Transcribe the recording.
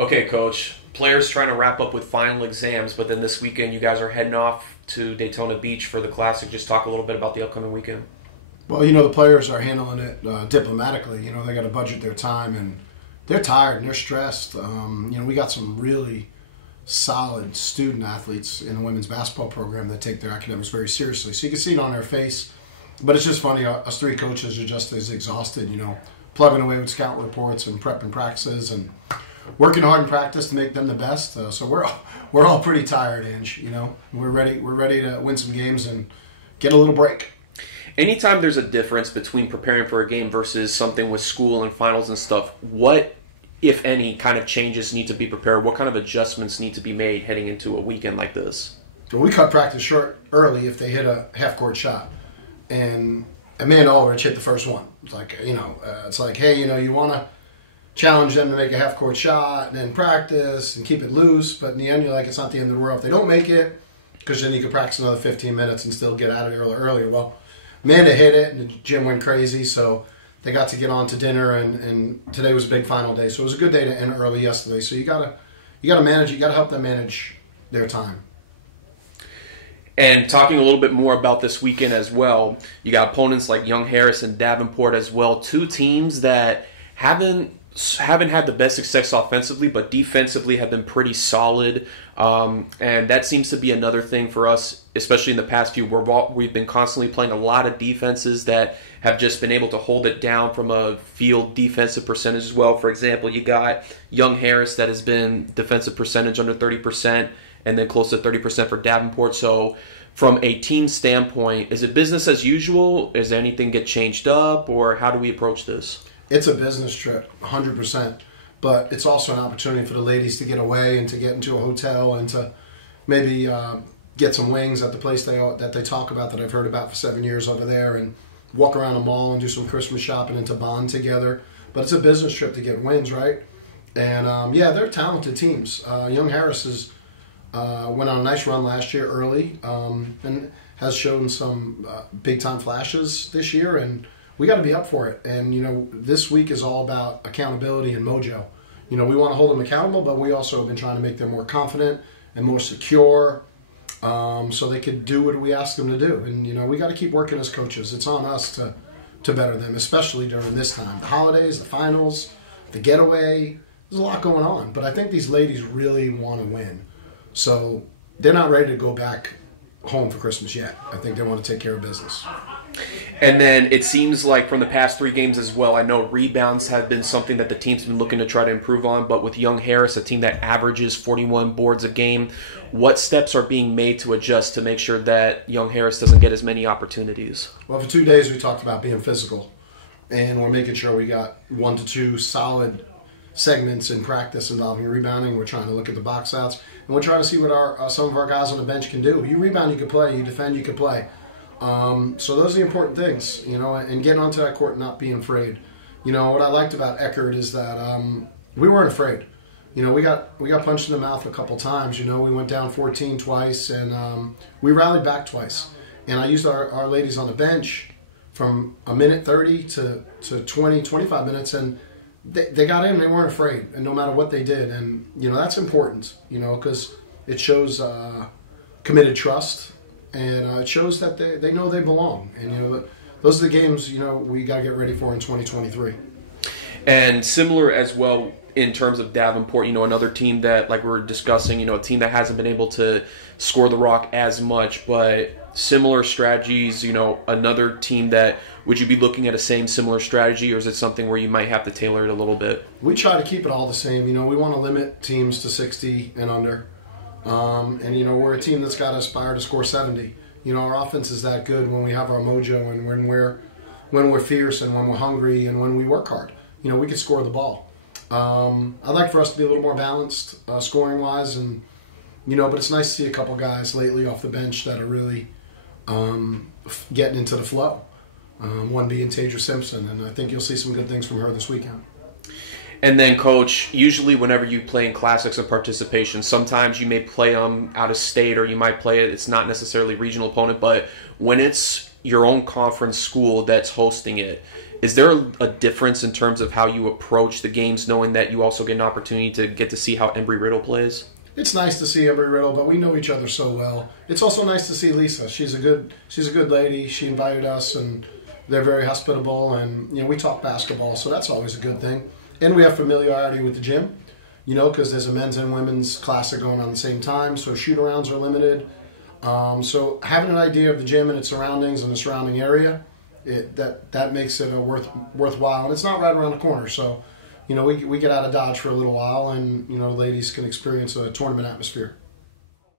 Okay, Coach. Players trying to wrap up with final exams, but then this weekend you guys are heading off to Daytona Beach for the Classic. Just talk a little bit about the upcoming weekend. Well, the players are handling it diplomatically. They got to budget their time, and they're tired and they're stressed. We got some really solid student athletes in the women's basketball program that take their academics very seriously. So you can see it on their face. But it's just funny, us three coaches are just as exhausted, plugging away with scout reports and prepping practices and working hard in practice to make them the best. So we're all pretty tired, Ange. We're ready to win some games and get a little break. Anytime there's a difference between preparing for a game versus something with school and finals and stuff, what, if any, kind of changes need to be prepared? What kind of adjustments need to be made heading into a weekend like this? Well, we cut practice short early if they hit a half-court shot. And Amanda Ulrich hit the first one. It's like, hey, you want to challenge them to make a half-court shot and then practice and keep it loose. But in the end, you're like, it's not the end of the world if they don't make it, because then you could practice another 15 minutes and still get out of there a little earlier. Well, Amanda hit it, and the gym went crazy, so they got to get on to dinner, and today was a big final day. So it was a good day to end early yesterday. So you gotta manage. You gotta help them manage their time. And talking a little bit more about this weekend as well, you got opponents like Young Harris and Davenport as well. Two teams that haven't had the best success offensively, but defensively have been pretty solid. And that seems to be another thing for us, especially in the past few. We've been constantly playing a lot of defenses that have just been able to hold it down from a field defensive percentage as well. For example, you got Young Harris that has been defensive percentage under 30%, and then close to 30% for Davenport. So from a team standpoint, is it business as usual? Is anything get changed up, or how do we approach this? It's a business trip, 100%. But it's also an opportunity for the ladies to get away and to get into a hotel and to maybe get some wings at the place that they talk about, that I've heard about for 7 years over there, and walk around the mall and do some Christmas shopping and to bond together. But it's a business trip to get wins, right? And they're talented teams. Young Harris went on a nice run last year early, and has shown some big-time flashes this year, and we got to be up for it. And, this week is all about accountability and mojo. We want to hold them accountable, but we also have been trying to make them more confident and more secure, so they could do what we ask them to do. And, we got to keep working as coaches. It's on us to better them, especially during this time. The holidays, the finals, the getaway, there's a lot going on. But I think these ladies really want to win. So they're not ready to go back home for Christmas yet. I think they want to take care of business. And then it seems like from the past 3 games as well, I know rebounds have been something that the team's been looking to try to improve on, but with Young Harris, a team that averages 41 boards a game, what steps are being made to adjust to make sure that Young Harris doesn't get as many opportunities? Well, for 2 days we talked about being physical, and we're making sure we got 1 to 2 solid segments in practice involving rebounding. We're trying to look at the box outs, and we're trying to see what some of our guys on the bench can do. You rebound, you can play. You defend, you can play. So those are the important things, and getting onto that court and not being afraid. What I liked about Eckert is that we weren't afraid. We got punched in the mouth a couple times. We went down 14 twice, and we rallied back twice. And I used our ladies on the bench from a minute 30 to 20, 25 minutes, and they got in, they weren't afraid, and no matter what they did. And, that's important, because it shows committed trust, and it shows that they know they belong. And, those are the games, we got to get ready for in 2023. And similar as well in terms of Davenport, another team that, like we were discussing, a team that hasn't been able to score the rock as much, but similar strategies, another team that, would you be looking at a similar strategy, or is it something where you might have to tailor it a little bit? We try to keep it all the same. We want to limit teams to 60 and under. And, we're a team that's got to aspire to score 70. Our offense is that good when we have our mojo, and when we're fierce, and when we're hungry, and when we work hard. We can score the ball. I'd like for us to be a little more balanced scoring-wise, and but it's nice to see a couple guys lately off the bench that are really getting into the flow. One being Tasia Simpson, and I think you'll see some good things from her this weekend. And then, Coach, usually whenever you play in classics and participation, sometimes you may play them out of state, or you might play it. It's not necessarily regional opponent, but when it's your own conference school that's hosting it, Is there a difference in terms of how you approach the games, knowing that you also get an opportunity to get to see how Embry-Riddle plays? It's nice to see Embry-Riddle, but we know each other so well. It's also nice to see Lisa. She's a good lady. She invited us, and they're very hospitable. And we talk basketball, so that's always a good thing. And we have familiarity with the gym, because there's a men's and women's classic going on at the same time. So shoot-arounds are limited. So having an idea of the gym and its surroundings and the surrounding area, that makes it worthwhile. And it's not right around the corner, so we get out of Dodge for a little while, and ladies can experience a tournament atmosphere.